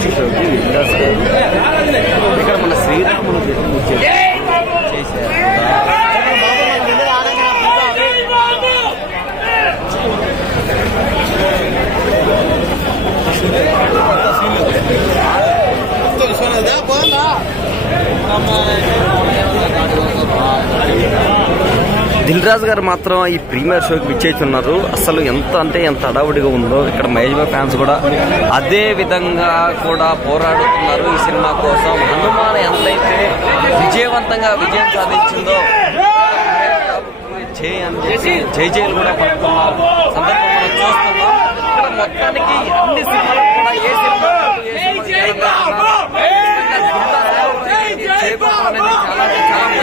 First షోకి దిల్రాజు గారు ఇక్కడ మన శ్రీరాములు చేశారు. దిల్రాజు గారు మాత్రం ఈ ప్రీమియర్ షోకి విచ్చేస్తున్నారు. అసలు ఎంత అంటే ఎంత హడావుడిగా ఉందో. ఇక్కడ మహేష్ బాబు ఫ్యాన్స్ కూడా అదే విధంగా కూడా పోరాడుతున్నారు ఈ సినిమా కోసం. హనుమాన్ ఎంతైతే విజయవంతంగా విజయం సాధించిందో జై జైలు కూడా పడుతున్నారు సందర్భం మనం చూస్తున్నాం. ఇక్కడ మొత్తానికి అన్ని సినిమాలకు కూడా ఏ సినిమా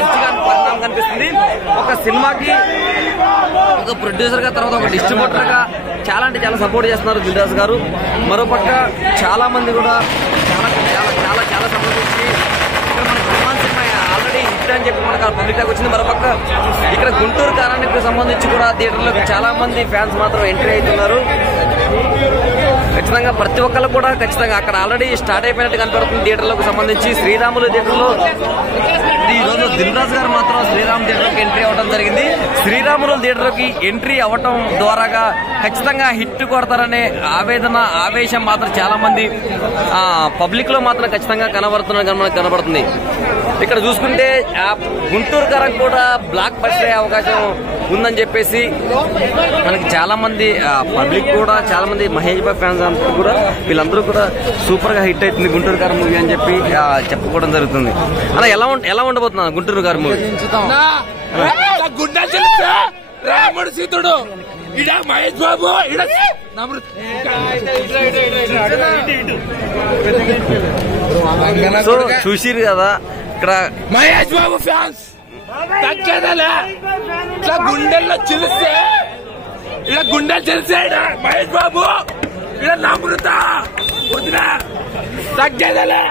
మంచిగా పరిణామం కనిపిస్తుంది. ఒక సినిమాకి ఒక ప్రొడ్యూసర్ గా తర్వాత ఒక డిస్ట్రిబ్యూటర్ గా చాలా అంటే చాలా సపోర్ట్ చేస్తున్నారు దిల్రాజు గారు. మరోపక్క చాలా మంది కూడా చాలా చాలా చాలా చాలా సంబంధించి ఇక్కడ మన హనుమాన్ సినిమా ఆల్రెడీ హిట్ అని చెప్పి మనకు పబ్లిక్ టాక్ వచ్చింది. మరోపక్క ఇక్కడ గుంటూరు కారానికి సంబంధించి కూడా థియేటర్లోకి చాలా మంది ఫ్యాన్స్ మాత్రం ఎంట్రీ అవుతున్నారు. ఖచ్చితంగా ప్రతి ఒక్కరు కూడా ఖచ్చితంగా అక్కడ ఆల్రెడీ స్టార్ట్ అయిపోయినట్టు కనపడుతుంది థియేటర్లకు సంబంధించి. శ్రీరాములు థియేటర్లో ఈ రోజు దిల్రాజు గారు మాత్రం శ్రీరామ్ థియేటర్కి ఎంట్రీ అవ్వడం జరిగింది. శ్రీరాములు థియేటర్కి ఎంట్రీ అవ్వటం ద్వారాగా ఖచ్చితంగా హిట్ కొడతారనే ఆవేశం మాత్రం చాలా మంది పబ్లిక్ లో మాత్రం ఖచ్చితంగా కనబడుతుంది. ఇక్కడ చూసుకుంటే గుంటూరు కారం కూడా బ్లాక్ బస్టర్ అయ్యే అవకాశం ఉందని చెప్పేసి మనకి చాలా మంది పబ్లిక్ కూడా చాలా మంది మహేష్ బాబు ఫ్యాన్స్ అంతా కూడా వీళ్ళందరూ కూడా సూపర్ గా హిట్ అవుతుంది గుంటూరు కారం మూవీ అని చెప్పి చెప్పుకోవడం జరుగుతుంది. అలా ఎలా ఉండబోతున్నా గుంటూరు కారం మూవీ? రాముడు సీతుడు ఇడ మహేష్ బాబు సో చూసిరు కదా ఇక్కడ మహేష్ బాబు ఫ్యాన్స్ తగ్గేదలే. ఇట్లా గుండెల్లో చిలిస్తే ఇలా గుండెలు తెలిసాడు మహేష్ బాబు ఇలా నమ్ముతా వదినా తగ్గేదలే.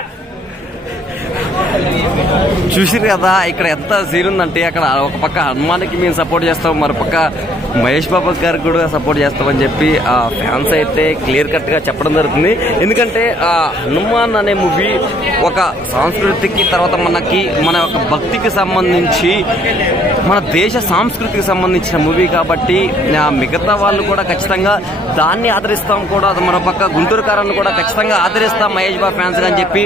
చూసిరు కదా ఇక్కడ ఎంత సీన్ ఉందంటే అక్కడ ఒక పక్క హనుమాన్కి మేము సపోర్ట్ చేస్తాం, మరో పక్క మహేష్ బాబు గారికి కూడా సపోర్ట్ చేస్తామని చెప్పి ఆ ఫ్యాన్స్ అయితే క్లియర్ కట్ గా చెప్పడం జరుగుతుంది. ఎందుకంటే ఆ హనుమాన్ అనే మూవీ ఒక సంస్కృతికి తర్వాత మన యొక్క భక్తికి సంబంధించి మన దేశ సంస్కృతికి సంబంధించిన మూవీ కాబట్టి మిగతా వాళ్ళు కూడా ఖచ్చితంగా దాన్ని ఆదరిస్తాం కూడా. మరో పక్క గుంటూరు కారాన్ని కూడా ఖచ్చితంగా ఆదరిస్తాం మహేష్ బాబు ఫ్యాన్స్ అని చెప్పి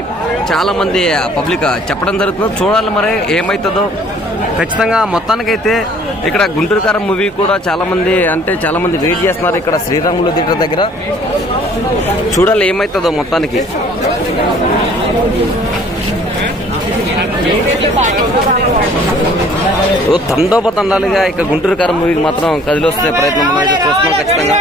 చాలా మంది పబ్లిక్ చెప్పడం జరుగుతుంది. చూడాలి మరి ఏమవుతుందో. ఖచ్చితంగా మొత్తానికైతే ఇక్కడ గుంటూరు కారం మూవీ కూడా చాలా మంది వెయిట్ చేస్తున్నారు ఇక్కడ శ్రీరాములు థియేటర్ దగ్గర. చూడాలి ఏమవుతుందో మొత్తానికి. తండోపతండాలుగా ఇక్కడ గుంటూరు కారం మూవీకి మాత్రం కదిలొస్తే ప్రయత్నం మనం అయితే చూస్తున్నాం ఖచ్చితంగా.